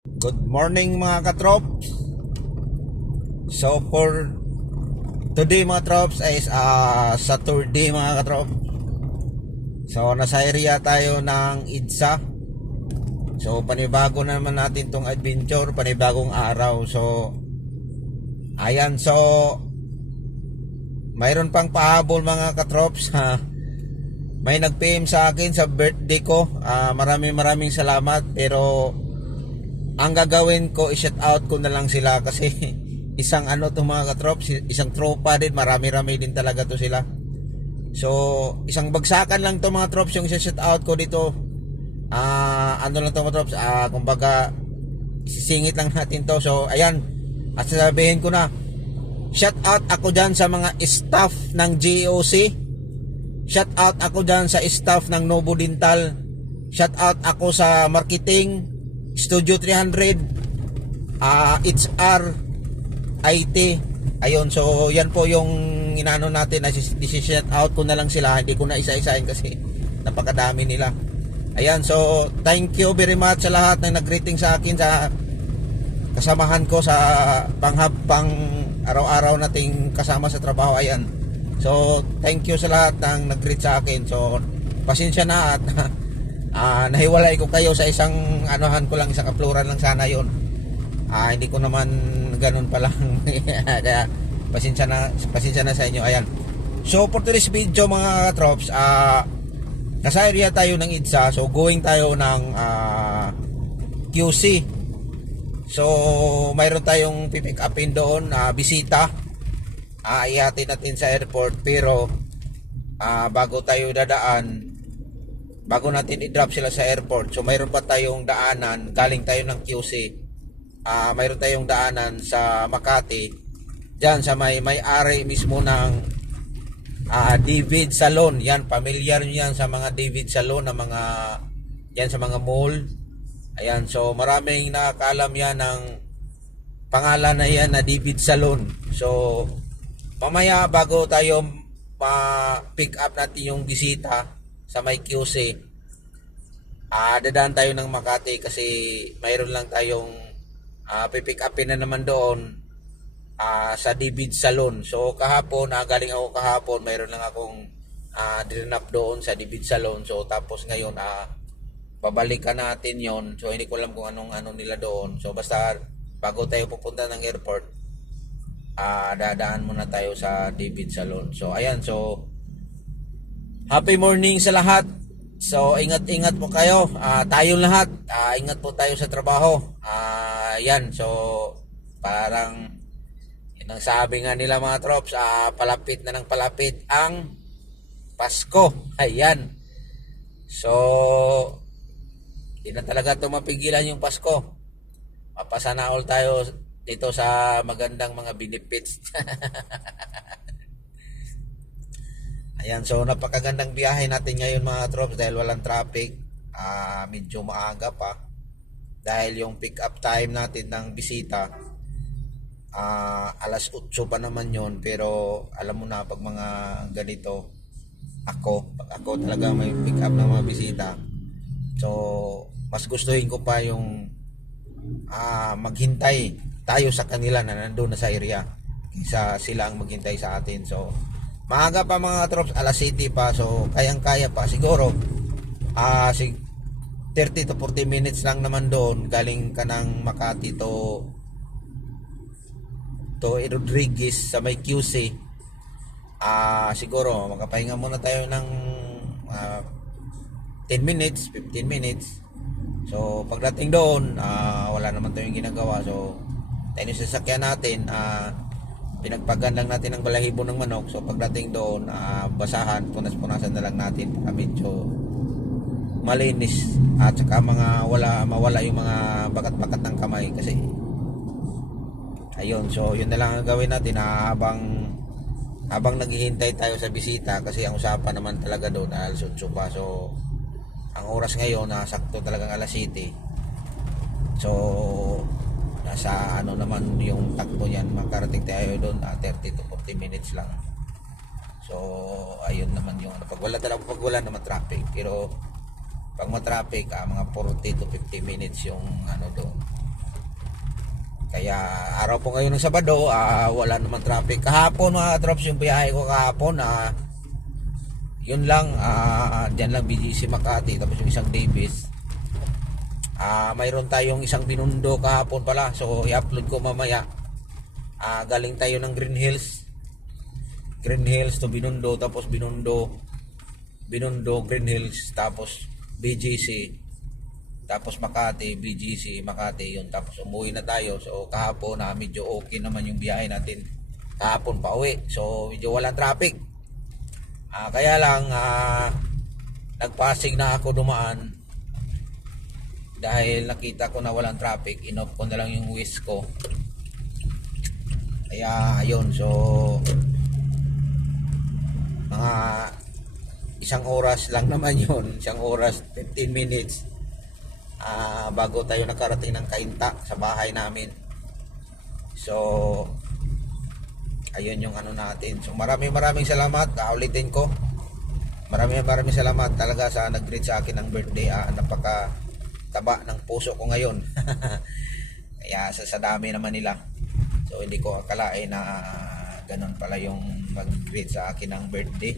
Good morning mga katrops. So for today mga trops is Saturday mga katrops. So nasa area tayo ng EDSA. So panibago naman natin tong adventure, panibagong araw. So ayan, so mayroon pang pahabol mga katrops. May nag-PM sa akin sa birthday ko. Maraming salamat, pero ang gagawin ko, i-shout out ko na lang sila kasi isang to mga katrops, isang tropa din, marami din talaga to sila. So isang bagsakan lang to mga trops yung i-shout out ko dito. Ano lang to mga trops, kumbaga sisingit lang natin to. So ayan, at sasabihin ko na, shout out ako dyan sa mga staff ng GOC. Shout out ako dyan sa staff ng Novo Dental. Shout out ako sa marketing, Studio 300, HR, IT. Ayun, so yan po yung inaano natin. Shout out ko na lang sila, hindi ko na isa-isahin kasi napakadami nila. Ayan, so thank you very much sa lahat na nag-greeting sa akin, sa kasamahan ko sa pang araw-araw nating kasama sa trabaho. Ayan, so thank you sa lahat ng nag-greet sa akin. So pasensya na at nahiwalay ko kayo sa isang anuhan ko lang, isang kapluran lang sana yon. Hindi ko naman ganun pa lang. Kaya pasensya na sa inyo. Ayan, so for today's video mga trops, nasa area tayo ng EDSA. So going tayo ng QC. So mayroon tayong pipick upin doon, bisita. Ihatid natin sa airport, pero bago natin i-drop sila sa airport, so mayroon pa tayong daanan. Galing tayo ng QC, mayroon tayong daanan sa Makati, dyan sa may-ari mismo ng David Salon. Yan, familiar nyo yan sa mga David Salon, na mga yan sa mga mall. Ayan, so maraming nakakalam yan ng pangalan na yan na David Salon. So mamaya, bago tayo pick up natin yung bisita sa may QC, dadaan tayo ng Makati kasi mayroon lang tayong pipick upin na naman doon sa David Salon. So kahapon, galing ako kahapon, mayroon lang akong dinap doon sa David Salon. So tapos ngayon, babalikan natin yon. So hindi ko alam kung anong nila doon. So basta bago tayo pupunta ng airport, dadaan muna tayo sa David Salon. So ayan, so happy morning sa lahat. So ingat po kayo, tayong lahat, ingat po tayo sa trabaho. Ayan, so parang yun ang sabi nga nila mga trops, palapit na ng palapit ang Pasko. Ayan, so hindi na talaga ito mapigilan yung Pasko. Mapasana all tayo dito sa magandang mga benefits. Ayan, so napakagandang biyahe natin ngayon mga trops dahil walang traffic. Medyo maaga pa dahil yung pick up time natin ng bisita, alas 8 pa naman yon. Pero alam mo na, pag mga ganito, pag ako talaga may pick up ng mga bisita, so mas gustuhin ko pa yung maghintay tayo sa kanila na nandun na sa area, kaysa sila ang maghintay sa atin. So maaga pa mga trops, alas 7 pa. So kayang-kaya pa siguro. 30 to 40 minutes lang naman doon. Galing ka ng Makati to Rodriguez sa may QC. Siguro makapahinga muna tayo ng 10 minutes, 15 minutes. So pagdating doon, wala naman tayong ginagawa. So tayo sa sasakyan natin, pinagpagan lang natin ang balahibo ng manok. So pagdating doon, basahan, punas-punasan na lang natin para medyo malinis, at saka mawala yung mga bakat-bakat ng kamay. Kasi ayun, so yun na lang ang gawin natin, habang naghihintay tayo sa bisita. Kasi ang usapan naman talaga doon alas 8 pa. So ang oras ngayon, sakto talagang alas 7. So nasa naman yung takbo niyan, makarating tayo doon 30 to 40 minutes lang. So ayun naman yung pag wala naman traffic. Pero pag ma-traffic, mga 40 to 50 minutes yung doon. Kaya araw po ngayon ng Sabado, wala naman traffic. Kahapon mga drops, yung biyahe ko kahapon, yun lang, dyan lang BGC Makati, tapos yung isang Davis. Mayroon tayong isang Binondo kahapon pala, so i-upload ko mamaya. Galing tayo ng Green Hills to Binondo, tapos Binondo, Green Hills, tapos BGC, tapos Makati, BGC, Makati, yun. Tapos umuwi na tayo. So kahapon medyo okay naman yung biyahe natin. Kahapon pa uwi. So medyo walang traffic. Kaya lang nagpasig na ako dumaan. Dahil nakita ko na walang traffic, inoff ko na lang yung Waze ko. Kaya ayun, so mga isang oras lang naman yun. Isang oras, 15 minutes. Bago tayo nakarating ng Cainta sa bahay namin. So ayun yung ano natin. So maraming salamat. Ulitin ko, maraming salamat talaga sa nag-greet sa akin ng birthday. Napaka taba ng puso ko ngayon. Kaya sa dami naman nila, so hindi ko akalain na ganun pala yung mag-greet sa akin ng birthday.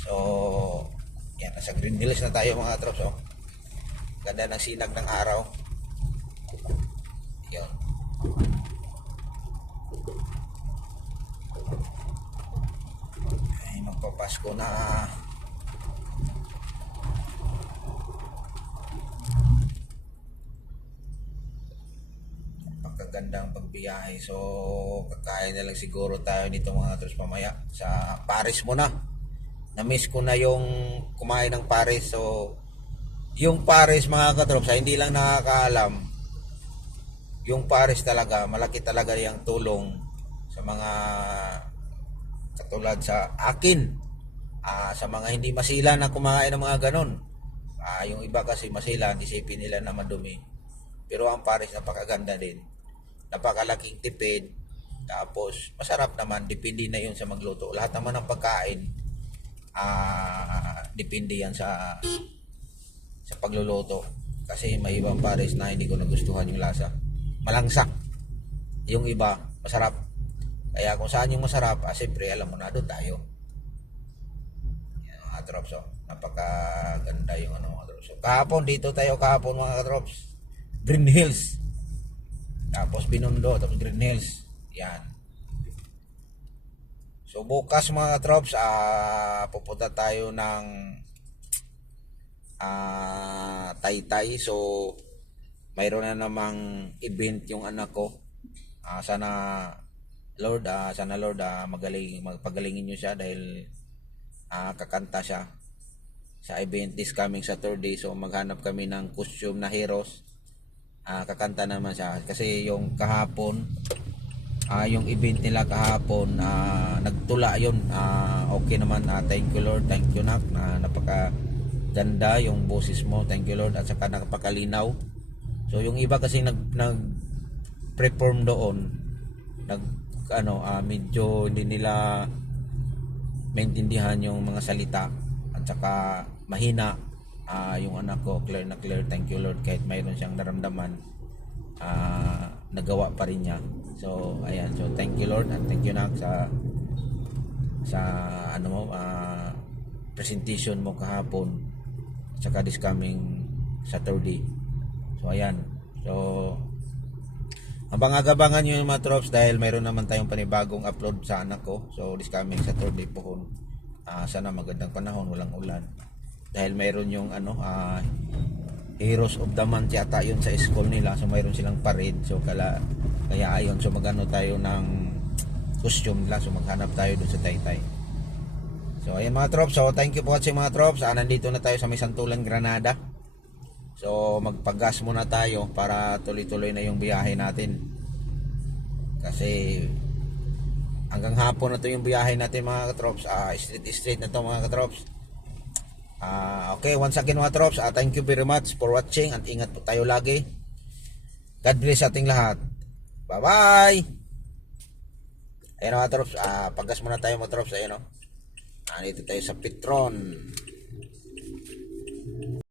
So yan, nasa Green Hills na tayo mga trops. Ganda ng sinag ng araw. Yun. Ay, magpapasko na. Pagkagandang pagbiyahe. So kakain na lang siguro tayo nito mga trops mamaya. Sa Paris muna. Na-miss ko na yung kumain ng Paris. So yung Paris mga katrops, hindi lang nakakaalam, yung Paris talaga, malaki talaga yung tulong sa mga katulad sa akin, sa mga hindi masila na kumakain ng mga ganon. Yung iba kasi masila, isipin nila na madumi. Pero ang Paris napakaganda din, napakalaking tipid, tapos masarap naman, depende na yun sa magluto. Lahat naman ng pagkain, depende yan sa pagluluto. Kasi may ibang Paris na hindi ko nagustuhan yung lasa, malangsak. Yung iba masarap. Kaya kung saan yung masarap, siyempre alam mo na, doon tayo. Yan mga drops. Napakaganda yung mga drops. Kahapon dito tayo, mga drops, Green Hills, tapos Binondo, tapos Green Hills. Yan. So bukas mga drops, pupunta tayo ng Taytay. So mayroon na namang event yung anak ko. Sana Lord, magpagalingin niyo siya dahil kakanta siya sa event this coming Saturday. So maghanap kami ng costume na heroes. Kakanta naman siya kasi yung kahapon, yung event nila kahapon, nagtula yun. Okay naman. Thank you Lord, thank you Nak, na napaka ganda yung boses mo, thank you Lord, at saka nakapakalinaw. So yung iba kasi nag-perform doon, medyo hindi nila maintindihan yung mga salita, at saka mahina. Yung anak ko clear na clear, thank you Lord, kahit mayroon siyang naramdaman, nagawa pa rin niya. So ayan, so thank you Lord, and thank you Nak sa presentation mo kahapon, saka this coming Saturday. So ayan, so abang-abangan nyo yung mga trops dahil mayroon naman tayong panibagong upload sa anak ko. So this coming Saturday po, sana magandang panahon, walang ulan, dahil mayroon yung Heroes of the Month yata yun sa school nila. So mayroon silang parade. So kaya ayun, so magano tayo ng costume nila. So maghanap tayo dun sa Taytay. So ayun mga trops, so thank you for watching mga trops. Nandito na tayo sa may Santulan, Granada. So magpagas muna tayo para tuloy-tuloy na yung biyahe natin. Kasi hanggang hapon na to yung biyahe natin mga katrops. Straight na to mga katrops. Okay, once again mga trops, thank you very much for watching, at ingat po tayo lagi. God bless ating lahat. Bye bye. Ayun mga trops, paggas muna tayo mga trops. Ayun, dito tayo sa Petron.